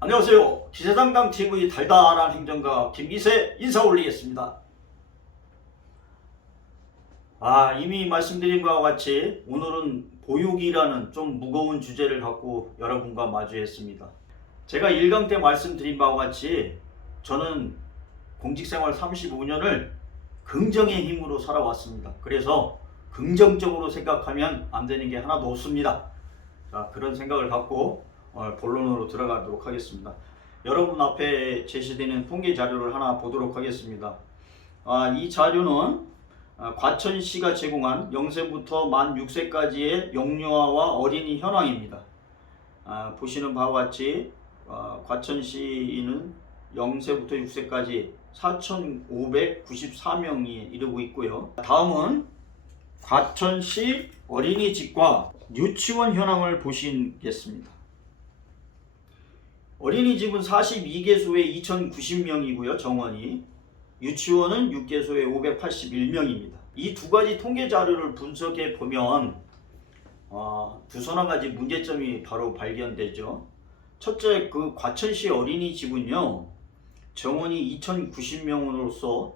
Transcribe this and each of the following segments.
안녕하세요. 기세당당 TV 달달한 행정가 김기세 인사 올리겠습니다. 아, 이미 말씀드린 바와 같이 오늘은 보육이라는 좀 무거운 주제를 갖고 여러분과 마주했습니다. 제가 1강 때 말씀드린 바와 같이 저는 공직생활 35년을 긍정의 힘으로 살아왔습니다. 그래서 긍정적으로 생각하면 안 되는 게 하나도 없습니다. 자, 그런 생각을 갖고 오늘 본론으로 들어가도록 하겠습니다. 여러분 앞에 제시되는 통계 자료를 하나 보도록 하겠습니다. 아, 이 자료는 아, 과천시가 제공한 0세부터 만 6세까지의 영유아와 어린이 현황입니다. 아, 보시는 바와 같이 아, 과천시는 0세부터 6세까지 4,594명이 이르고 있고요. 다음은 과천시 어린이집과 유치원 현황을 보시겠습니다. 어린이집은 42개소에 2,090명이고요. 정원이. 유치원은 6개소에 581명입니다. 이 두 가지 통계 자료를 분석해 보면 어, 두 서너 가지 문제점이 바로 발견되죠. 첫째, 그 과천시 어린이집은요. 정원이 2,090명으로서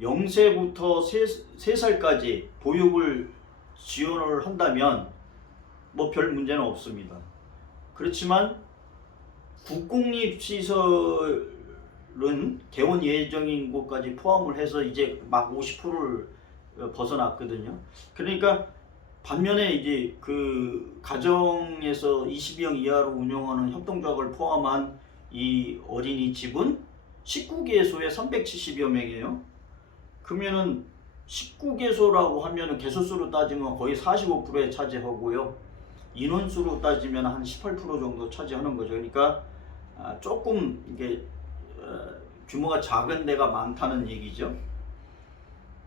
0세부터 3 살까지 보육을 지원을 한다면 뭐 별 문제는 없습니다. 그렇지만 국공립시설은 개원 예정인 곳까지 포함을 해서 이제 막 50%를 벗어났거든요. 그러니까 반면에 이제 그 가정에서 20명 이하로 운영하는 협동조합을 포함한 이 어린이집은 19개소에 370여 명이에요. 그러면은 19개소라고 하면은 개소수로 따지면 거의 45%에 차지하고요. 인원수로 따지면 한 18% 정도 차지하는 거죠. 그러니까 아, 조금 이게 어, 규모가 작은 데가 많다는 얘기죠.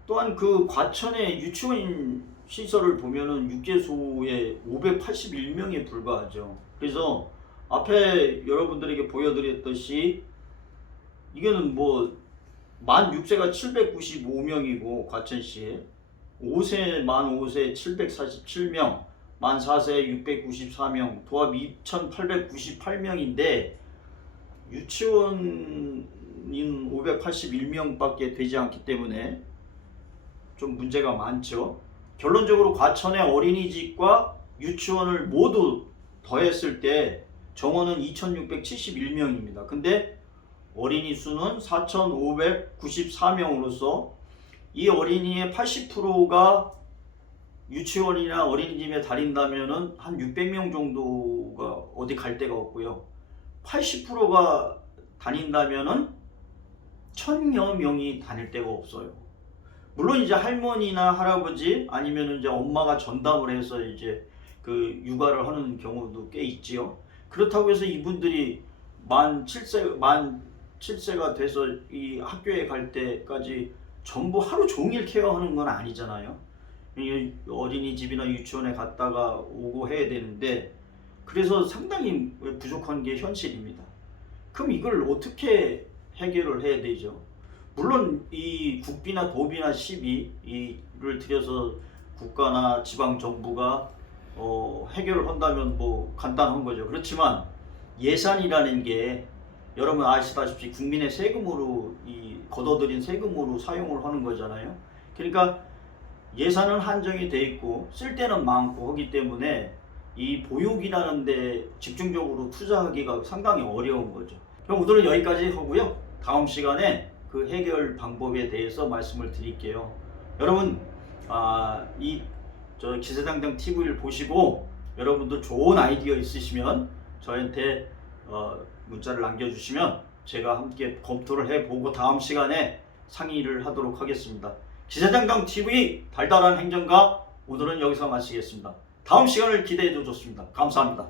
또한 그 과천의 유치원 시설을 보면은 6개소에 581명에 불과하죠. 그래서 앞에 여러분들에게 보여드렸듯이 이거는 뭐 만 6세가 795명이고 과천시에 5세 만 5세 747명 만 4세 694명 도합 2898명인데 유치원인 581명밖에 되지 않기 때문에 좀 문제가 많죠. 결론적으로 과천의 어린이집과 유치원을 모두 더했을 때 정원은 2671명입니다. 근데 어린이 수는 4594명으로서 이 어린이의 80%가 유치원이나 어린이집에 다닌다면은 한 600명 정도가 어디 갈 데가 없고요. 80%가 다닌다면은 천여 명이 다닐 데가 없어요. 물론 이제 할머니나 할아버지 아니면 이제 엄마가 전담을 해서 이제 그 육아를 하는 경우도 꽤 있지요. 그렇다고 해서 이분들이 만 7세 만 7세가 돼서 이 학교에 갈 때까지 전부 하루 종일 케어하는 건 아니잖아요. 이 어린이집이나 유치원에 갔다가 오고 해야 되는데 그래서 상당히 부족한 게 현실입니다. 그럼 이걸 어떻게 해결을 해야 되죠? 물론 이 국비나 도비나 시비 이를 들여서 국가나 지방 정부가 어, 해결을 한다면 뭐 간단한 거죠. 그렇지만 예산이라는 게 여러분 아시다시피 국민의 세금으로 이 걷어들인 세금으로 사용을 하는 거잖아요. 그러니까 예산은 한정이 돼 있고 쓸 때는 많고 하기 때문에 이 보육이라는 데 집중적으로 투자하기가 상당히 어려운 거죠. 그럼 오늘은 여기까지 하고요. 다음 시간에 그 해결 방법에 대해서 말씀을 드릴게요. 여러분 아, 이저 기세당당 TV를 보시고 여러분들 좋은 아이디어 있으시면 저한테 어, 문자를 남겨주시면 제가 함께 검토를 해보고 다음 시간에 상의를 하도록 하겠습니다. 기세당당 TV 달달한 행정가 오늘은 여기서 마치겠습니다. 다음 시간을 기대해 주셨습니다. 감사합니다.